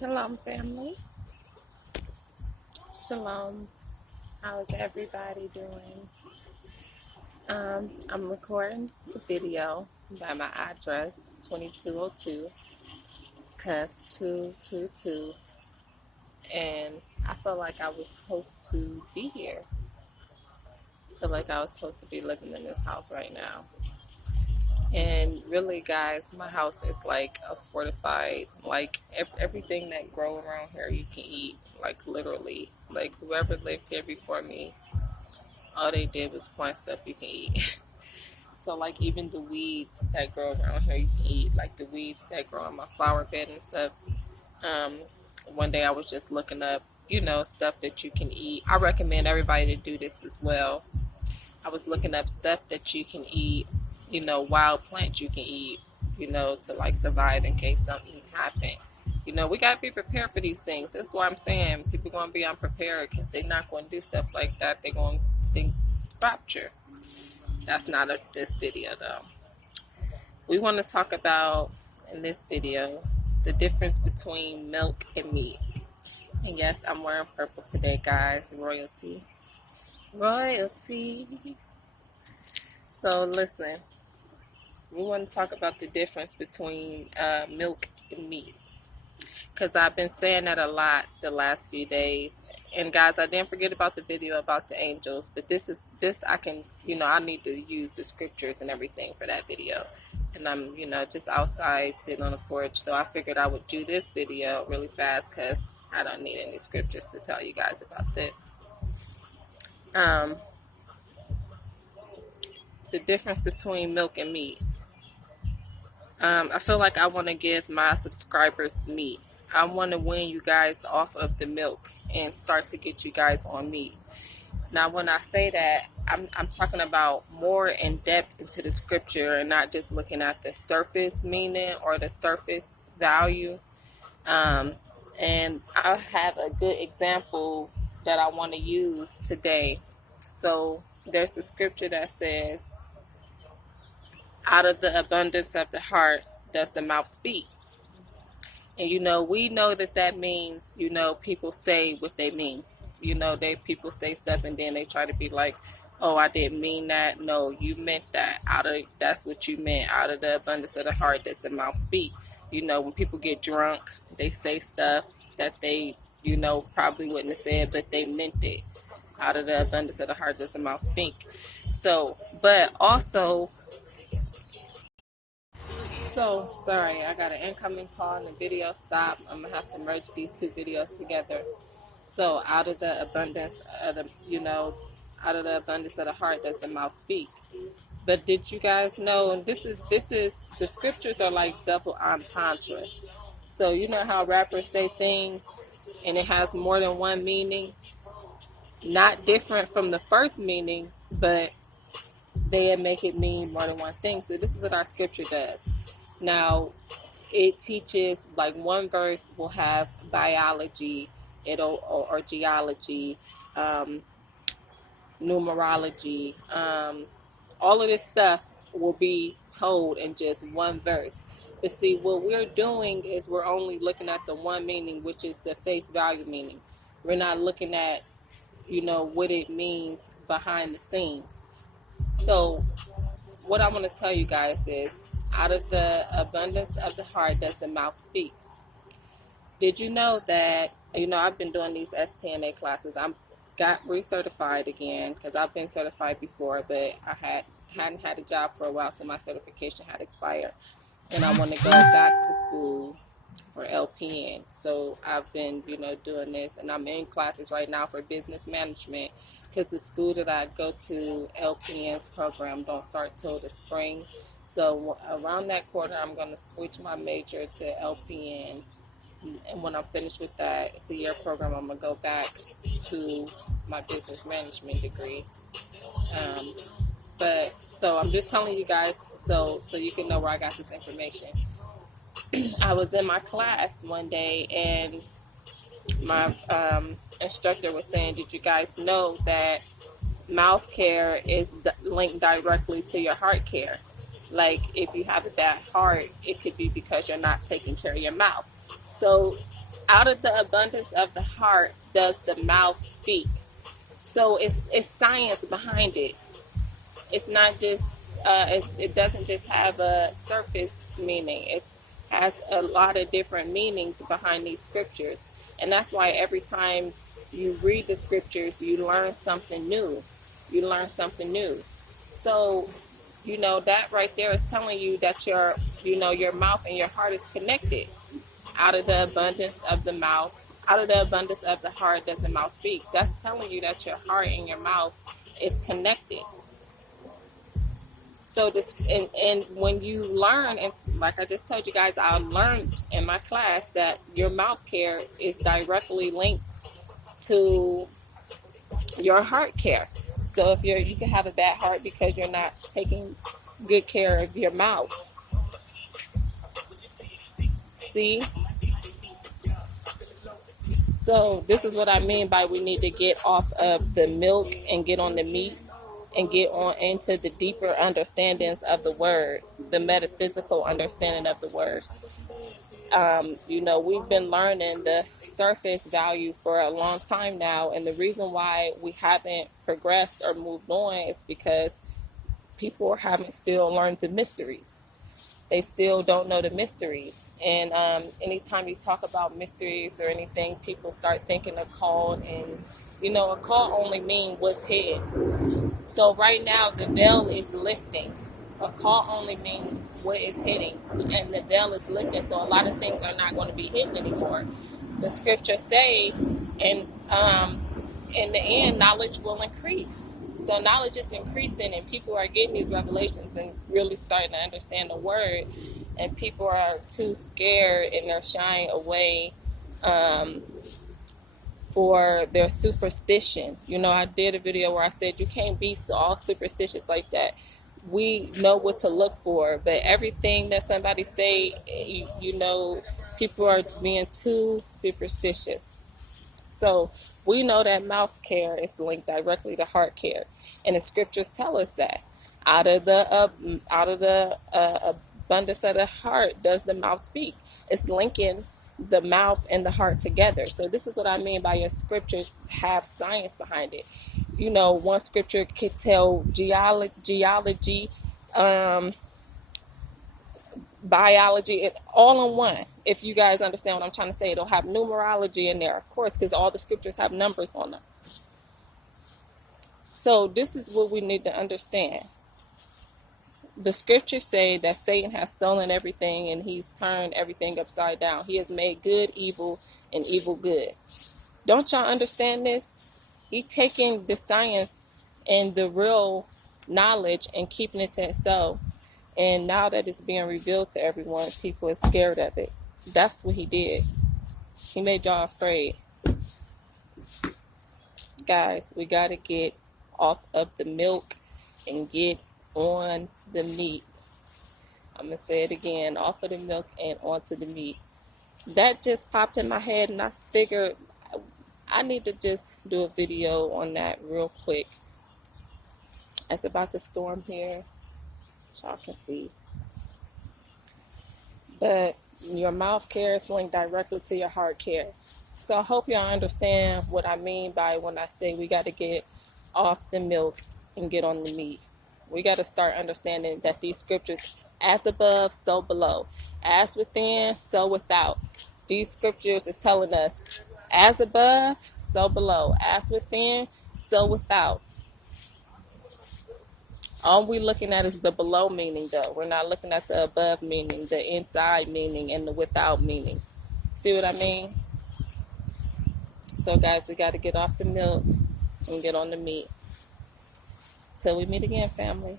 Shalom, family. Shalom. How's everybody doing? I'm recording the video by my address 2202 Cuss 222, and I feel like I was supposed to be here. I feel like I was supposed to be living in this house right now. And really, guys, my house is like a fortified, like everything that grow around here you can eat, like literally. Like whoever lived here before me, all they did was plant stuff you can eat. So like even the weeds that grow around here you can eat, like the weeds that grow on my flower bed and stuff. Um, One day I was just looking up, stuff that you can eat. I recommend everybody to do this as well. I was looking up stuff that you can eat, wild plants you can eat, to like survive in case something happen. We got to be prepared for these things. That's why I'm saying people going to be unprepared because they're not going to do stuff like that. They're going to think rapture. That's not this video though. We want to talk about in this video the difference between milk and meat. And yes, I'm wearing purple today, guys. Royalty. So listen, we want to talk about the difference between milk and meat, because I've been saying that a lot the last few days. And guys, I didn't forget about the video about the angels, but this I can, I need to use the scriptures and everything for that video. And I'm, just outside sitting on the porch, so I figured I would do this video really fast because I don't need any scriptures to tell you guys about this. The difference between milk and meat. I feel like I want to give my subscribers meat. I want to wean you guys off of the milk and start to get you guys on meat. Now, when I say that, I'm talking about more in depth into the scripture and not just looking at the surface meaning or the surface value. And I have a good example that I want to use today. So there's a scripture that says, out of the abundance of the heart does the mouth speak. And we know that means, people say what they mean. People say stuff and then they try to be like, oh, I didn't mean that. No, you meant that. That's what you meant. Out of the abundance of the heart does the mouth speak. When people get drunk, they say stuff that they, probably wouldn't have said, but they meant it. Out of the abundance of the heart does the mouth speak. So, but also, sorry, I got an incoming call and the video stopped. I'm going to have to merge these two videos together. So, out of the abundance of the heart does the mouth speak. But did you guys know, and this is the scriptures are like double entendres. So, you know how rappers say things and it has more than one meaning? Not different from the first meaning, but they make it mean more than one thing. So this is what our scripture does. Now, it teaches, like, one verse will have biology, or geology, numerology, all of this stuff will be told in just one verse. But see, what we're doing is we're only looking at the one meaning, which is the face value meaning. We're not looking at, what it means behind the scenes. So what I want to tell you guys is, out of the abundance of the heart does the mouth speak. Did you know that, I've been doing these STNA classes. I got recertified again because I've been certified before, but I hadn't had a job for a while, so my certification had expired. And I want to go back to school for LPN. So I've been, doing this, and I'm in classes right now for business management because the school that I go to, LPN's program, don't start till the spring. So around that quarter, I'm going to switch my major to LPN. And when I'm finished with that, it's a year program, I'm going to go back to my business management degree. But so I'm just telling you guys so you can know where I got this information. I was in my class one day and my instructor was saying, did you guys know that mouth care is linked directly to your heart care? Like, if you have a bad heart, it could be because you're not taking care of your mouth. So Out of the abundance of the heart does the mouth speak. So it's science behind it. It's not just it doesn't just have a surface meaning. It has a lot of different meanings behind these scriptures, and that's why every time you read the scriptures, you learn something new. You learn something new. So, that right there is telling you that your mouth and your heart is connected. Out of the abundance of the mouth, out of the abundance of the heart does the mouth speak. That's telling you that your heart and your mouth is connected. So this, and when you learn, and like I just told you guys, I learned in my class that your mouth care is directly linked to your heart care. So if you can have a bad heart because you're not taking good care of your mouth. See? So this is what I mean by we need to get off of the milk and get on the meat and get on into the deeper understandings of the word, the metaphysical understanding of the word. We've been learning the surface value for a long time now, and the reason why we haven't progressed or moved on is because people haven't still learned the mysteries. They still don't know the mysteries. And anytime you talk about mysteries or anything, people start thinking occult, and occult only mean what's hidden. So right now the veil is lifting. Occult only mean what is hidden, and the veil is lifting. So a lot of things are not going to be hidden anymore. The scriptures say, and in the end, knowledge will increase. So knowledge is increasing, and people are getting these revelations and really starting to understand the word. And people are too scared and they're shying away for their superstition. I did a video where I said you can't be all superstitious like that. We know what to look for, but everything that somebody say, people are being too superstitious. So we know that mouth care is linked directly to heart care, and the scriptures tell us that out of the abundance of the heart does the mouth speak. It's linking the mouth and the heart together. So this is what I mean by your scriptures have science behind it. One scripture could tell geology, biology, all in one. If you guys understand what I'm trying to say, it'll have numerology in there, of course, because all the scriptures have numbers on them. So this is what we need to understand. The scriptures say that Satan has stolen everything and he's turned everything upside down. He has made good evil and evil good. Don't y'all understand this? He's taking the science and the real knowledge and keeping it to himself. And now that it's being revealed to everyone, people are scared of it. That's what he did. He made y'all afraid. Guys, we got to get off of the milk and get on the meat. I'm going to say it again, off of the milk and onto the meat. That just popped in my head, and I figured I need to just do a video on that real quick. It's about to storm here, y'all can see. But your mouth care is linked directly to your heart care. So I hope y'all understand what I mean by when I say we got to get off the milk and get on the meat. We got to start understanding that these scriptures, as above, so below. As within, so without. These scriptures is telling us, as above, so below. As within, so without. All we're looking at is the below meaning, though. We're not looking at the above meaning, the inside meaning, and the without meaning. See what I mean? So, guys, we got to get off the milk and get on the meat. Till we meet again, family.